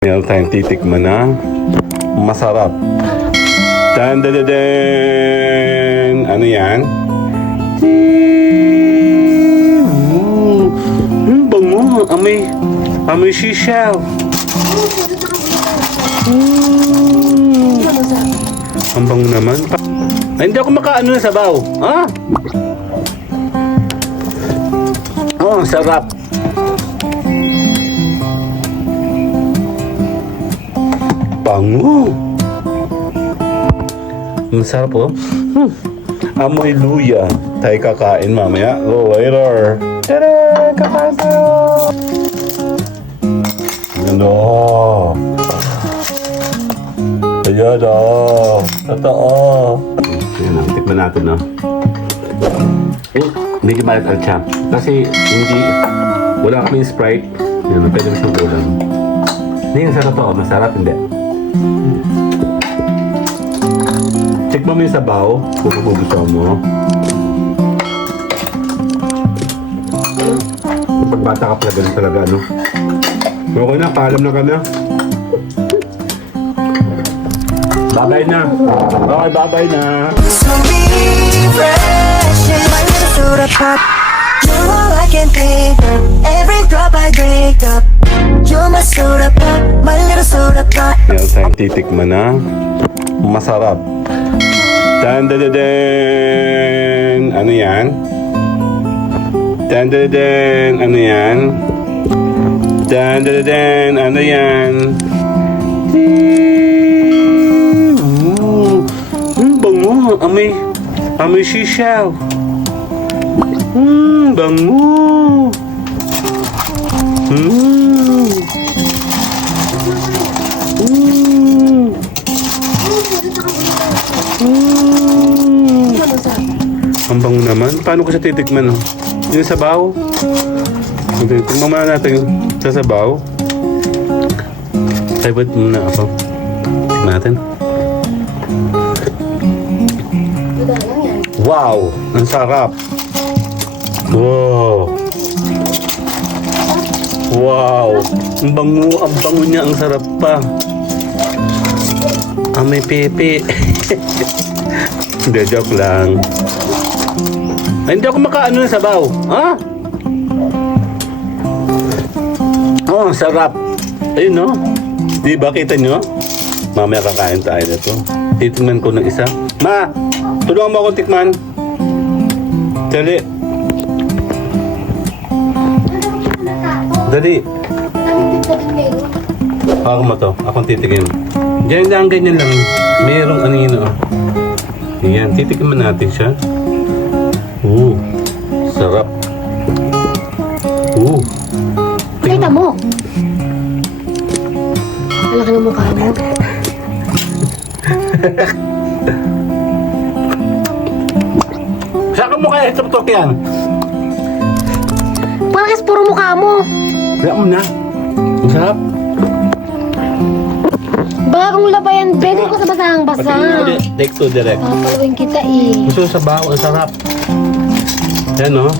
Meron tayong titikman na masarap. Dandadadang! Ano yan? Bango! Amoy shisha. Ang bango naman. Ay, hindi ako makaano na sabaw. Ah! Oh, sarap. Bango. Masarap po. Amoy luya. Tayo kakain mamaya. Oh, later. Tada! Kakain tayo! Ano? Ayan o. Totoo. Ayan na. Tikman natin na. Medyo malat alcha. Kasi hindi, wala kaming Sprite. Yan, pwede mo siyang ulam. Hindi, masarap to. Masarap, hindi. Check mo yung sabaw kung gusto mo. Pag bata ka pala, ganun talaga, ano? Okay na, paalam na ka na. Babay na. Okay, babay na. So refreshing, my little soda pop. You're all I can think of. Every drop I drink up. You're my soda pop, my little soda pop. Meron tayong titikman na masarap. Dandadadang! Ano yan? Dandadadang! Ano yan? Dandadadang! Ano yan? Bango! Amoy shisha. Bango! Ang bango naman. Paano ko siya titikman? Yung sabaw. Okay, tingnan muna natin sa sabaw. Ay, ba't muna ako? Tingnan natin. Wow! Ang sarap! Wow! Wow! Ang bango niya. Ang sarap pa. May pepe. Hindi, joke lang. Ay, hindi ako makaano na sabaw. Ha? Oh, sarap. Ayun, no? Di ba, kita nyo? Mamaya kakain tayo nito. Titingnan ko ng isa. Ma! Tulungan mo akong tikman. Dali. Dali. Ako mo to. Akong titigin. Diyan lang, ganyan lang. Merong anino. Ayan, titikman natin siya. Sarap. Kita mo. Malaki ng mukha mo. Saka mo kaya ito yan? Parang kasi puro mukha mo. Wala mo na. Ang sarap. Baka kung labayan, pwede ko sa basahang basa. Take two direct. Papaluin kita eh. Gusto sa baho, ang sarap. Yan, no?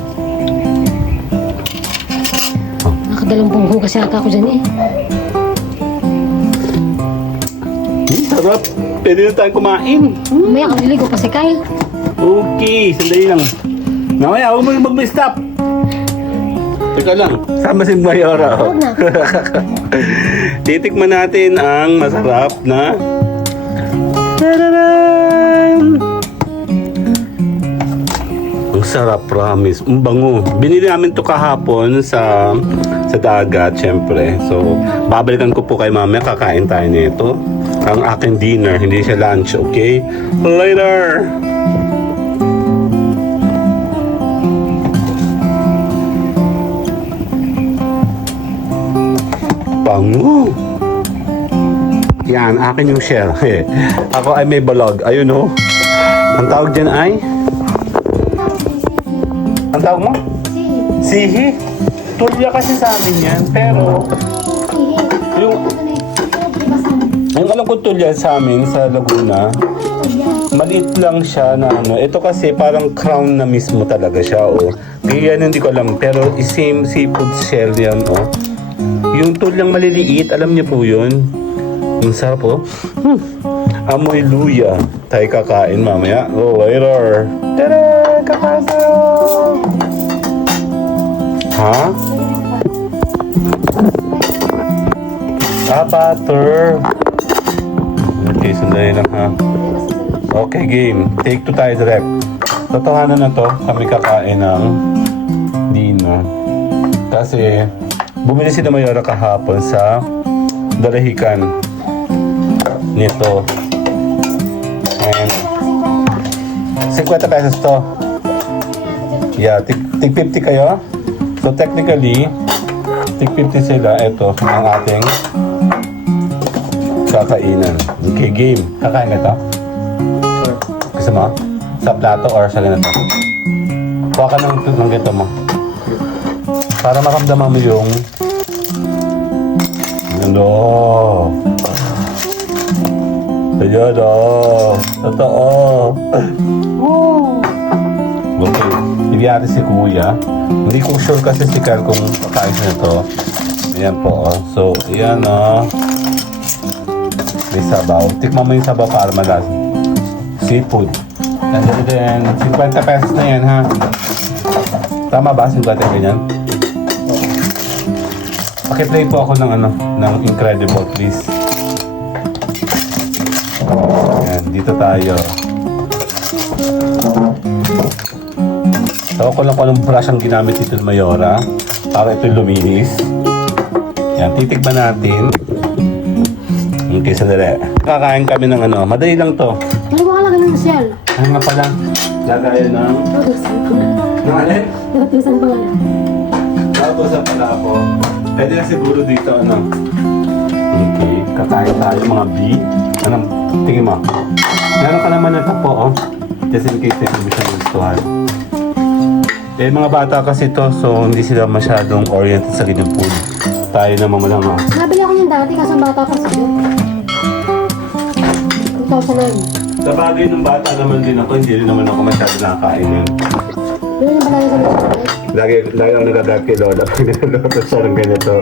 Nakadalampung hugas yata ako dyan eh. Sarap. Pwede na tayong kumain. Mamaya kaliligo pa si Kyle. Okay, sandali lang. Mamaya, huwag mo yung mag-stop. Teka lang, sama si Mayora. Huwag na. Titikman natin ang masarap na tararam! Ang sarap, promise. Ang bango. Binili namin to kahapon sa dagat, syempre. So, babalikan ko po kay mamaya. Kakain tayo nito. Ang aking dinner, hindi siya lunch, okay? Later! Bango! Yan, akin yung share. Ako ay may balog. Ayun, no? Ang tawag dyan ay? Ang tawag mo? Sihi. Tulya kasi sa amin yan. Pero, yung alam ko tulya sa amin sa Laguna, maliit lang siya na ano. Ito kasi parang crown na mismo talaga siya, oh. Kaya yan hindi ko alam. Pero same seafood shell yan, oh. Yung tulang maliliit, alam niyo po yun. Ang sarap po. Amoy luya. Tayo kakain mamaya. Oh, waiter. Tada! Kakain tayo! Ha? Butter. Okay, sandali lang ha. Okay, game. Take 2 tayo direct. Totohanan na to, kami kakain ng dinner. Kasi, bumili si Mayora kahapon sa dalahikan nito. And, 50 pesos to. Yeah, tig 50 kayo. So, technically, tig 50 sila. Ito, ang ating kakainan. Okay, game. Kakain ka to? Gusto mo? Sa plato or sa ganito? Kuha ka ng ganito mo. Para makamdaman mo yung ano. Ayan o. Totoo. Okay. Bigyan natin si Kuya. Hindi ko sure kasi si Carl kung kakain siya nito. Ayan po. So, ayan o. May sabaw. Tikman mo yung sabaw para malas. Seafood. Nandito din. 50 pesos na yan, ha? Tama ba? 50 ganyan? Pakiplay po ako ng ng Incredible, please. Ayan, dito tayo. Tawa ko lang kung anong brush ang ginamit dito ng Mayora para ito'y luminis. Ayan, titikman natin. Okay, sandali. Kakain kami ng madali lang to. Ano ba ka lang ng shell? Ano nga pala? Lagayan ng... Ng alin? Natusan pa nga. Nautosan pala ako. Pwede na siguro dito, Okay, kakain tayo mga bee. Anong tingin mo? Meron ka naman ng tapo, oh. Just in case na hindi siya gustuhan. Eh, mga bata kasi to, so hindi sila masyadong oriented sa ganyang food. Tayo naman lang, oh. Nabili ako yung dati kasi bata pa siya. 2009. Sa bagay ng bata naman din ako, hindi rin naman ako masyado nakakain yun. Yun yung balay sa mga. Lagi ako nagagat kay Lola pag niluluto siya ng ganito.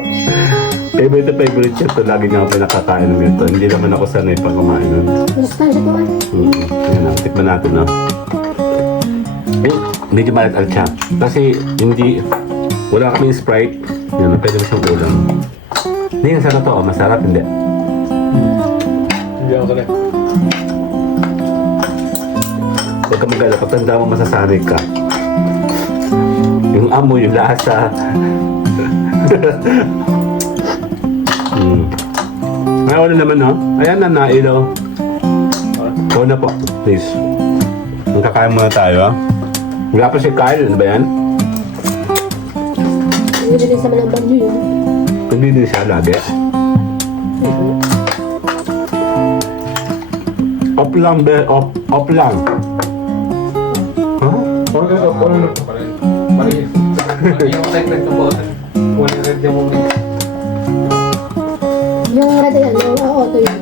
Favorite siya to. Lagi niya ako pinakakain ng ganito. Hindi naman ako sanay pag kumain nun. Sustansya ko man. Ayan na, tikman natin, no? Eh, medyo malat-alat siya. Kasi hindi, wala kaming Sprite. Yan, pwede mo siyang ulam. Hindi yung sa totoo, masarap, hindi. Hindi ako talaga. Huwag ka mag-alala, pag tanda mo masasanay ka. Yung amoy, yung lasa. Ngayon naman, no? Ayan na, nailaw. Ikaw na po, please. Magkakain muna tayo, ha? Wala pa si Kyle, ano ba yan? Hindi din sa malang banyo yun. Hindi din siya lagi. Off lang, be. Off lang. Huh? Ano pa rin? Mali yung segment ng boses. Wala rin yung moment. Yung red yan, yung auto yun.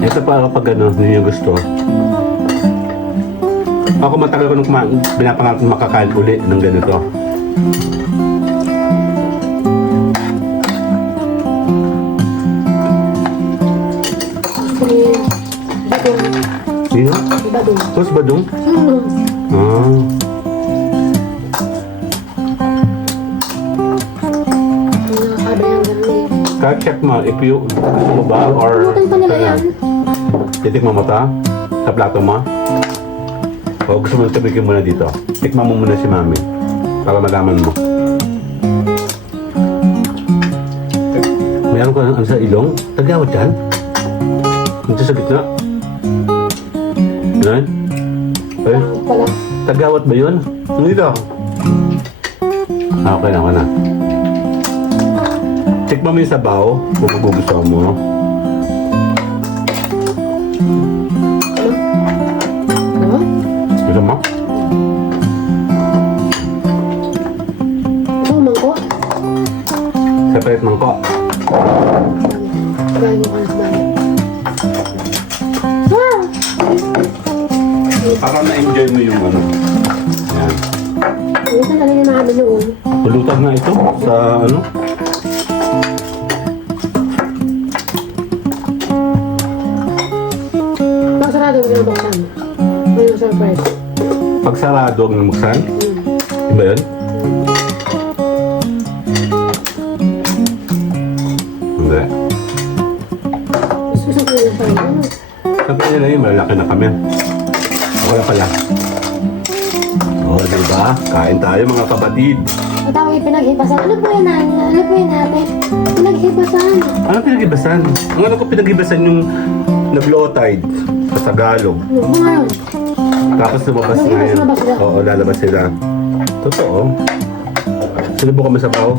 Ito pa kapag hindi niya gusto. Ako matagal ko nung binapangarap na makakain uli ng ganito. Badong. Sino? Badong. Tapos badong? Ah. Nakakabay ang ganun eh. Check mo if you gusto mo ba or Putang pa nila yan. titikman mo ta sa plato mo. O gusto mo tabikin muna dito. Tikman mo muna si mami para malaman mo. Mayroon ko ano sa ilong? Tagawat yan? Dito sa gitna? Yan? Eh? Pala. Tagawat ba yun? Dito. Ah, okay na, okay na. Tikman mo yung sabaw kung magugustuhan mo. Ano? Gusto mo? Ito, mangko. Separate mangko. Gaya mo ka na Para na-enjoy mo yung Yan. Minsan talaga namin noon. Pulutan nga ito sa ano. Pag sarado mo ginabuksan. May yung surprise. Pag sarado ang namuksan. Hmm. Diba yun? Hindi. Gusto ko yung sarado. Ano? Sabi nila yun, malalaki na kami. Wala pala. Oh, diba? Kain tayo mga kapatid. Ang tawag yung pinaghibasan. Ano po yan, Nani? Ano po yan, ate? Pinaghibasan. Ano pinag-ibasan? Ang ano ko pinag-ibasan yung nag-low tide sa Tagalog. Ano ba nga yun? Tapos lumabas Lumabas, na yun. lumabas sila. Oo, lalabas sila. Totoo. Sinubo kami sa baho.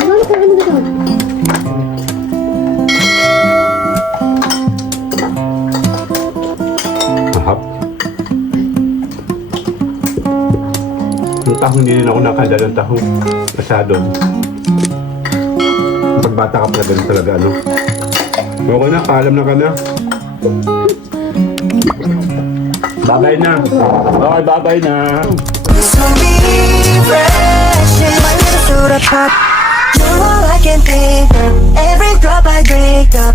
Ano ka rin dito? Mahap. Yung tahong hindi rin ako nakadala ng tahong. Masyado. Pag bata ka pala ganun talaga, ano? Okay na, paalam na ka na. Babay na. Okay, babay na. So refreshing. My little soda pop. You're all I can think of. Every drop I drink up.